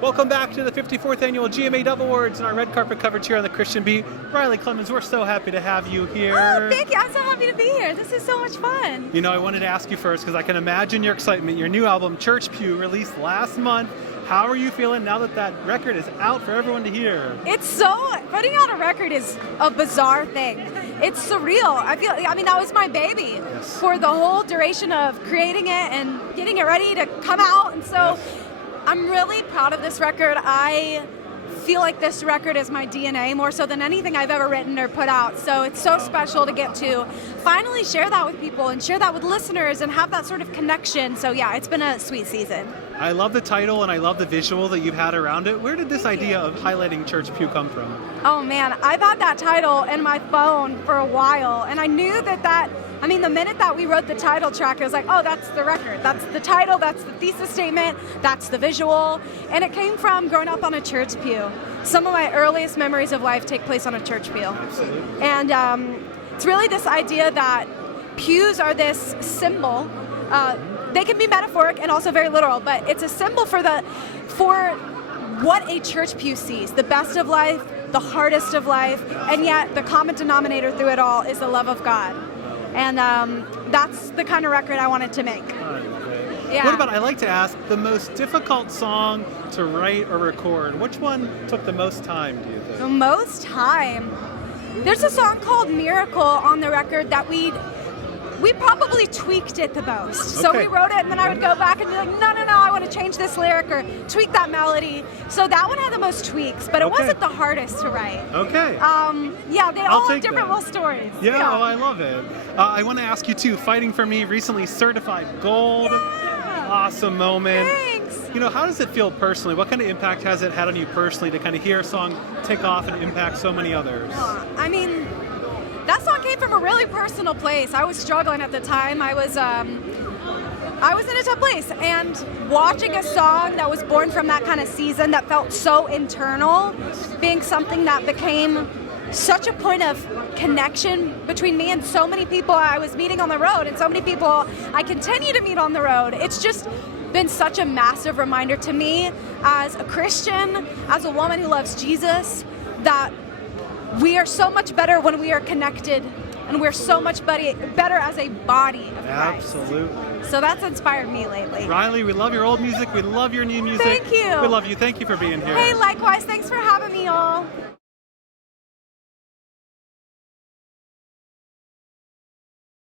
Welcome back to the 54th Annual GMA Dove Awards and our red carpet coverage here on The Christian Beat. Riley Clemmons, we're so happy to have you here. Oh, thank you. I'm so happy to be here. This is so much fun. You know, I wanted to ask you first because I can imagine your excitement. Your new album, Church Pew, released last month. How are you feeling now that that record is out for everyone to hear? Putting out a record is a bizarre thing. It's surreal. That was my baby for the whole duration of creating it and getting it ready to come out. And so I'm really proud of this record. I feel like this record is my DNA more so than anything I've ever written or put out. So it's so special to get to finally share that with people and share that with listeners and have that sort of connection. So yeah, it's been a sweet season. I love the title and I love the visual that you've had around it. Where did this idea of highlighting Church Pew come from? Oh man, I've had that title in my phone for a while, and I knew the minute that we wrote the title track, I was like, oh, that's the record. That's the title, that's the thesis statement, that's the visual. And it came from growing up on a church pew. Some of my earliest memories of life take place on a church pew. Absolutely. And it's really this idea that pews are this symbol. They can be metaphoric and also very literal, but it's a symbol for what a church pew sees, the best of life, the hardest of life, and yet the common denominator through it all is the love of God. And that's the kind of record I wanted to make. Yeah. What about, I like to ask, the most difficult song to write or record? Which one took the most time, do you think? The most time? There's a song called Miracle on the record that we probably tweaked it the most. So we wrote it, and then I would go back and be like, no, I want to change this lyric or tweak that melody. So that one had the most tweaks, but it wasn't the hardest to write. Okay. They all have different little stories. Yeah, oh, I love it. I want to ask you too, Fighting for Me recently certified gold. Yeah. Awesome moment. Thanks. You know, how does it feel personally? What kind of impact has it had on you personally to kind of hear a song take off and impact so many others? That song came from a really personal place. I was struggling at the time. I was in a tough place, and watching a song that was born from that kind of season that felt so internal, being something that became such a point of connection between me and so many people I was meeting on the road and so many people I continue to meet on the road. It's just been such a massive reminder to me as a Christian, as a woman who loves Jesus, that we are so much better when we are connected, and we're so much better as a body of Christ. Absolutely. So that's inspired me lately. Riley, we love your old music. We love your new music. Thank you. We love you. Thank you for being here. Hey, likewise. Thanks for having me, all.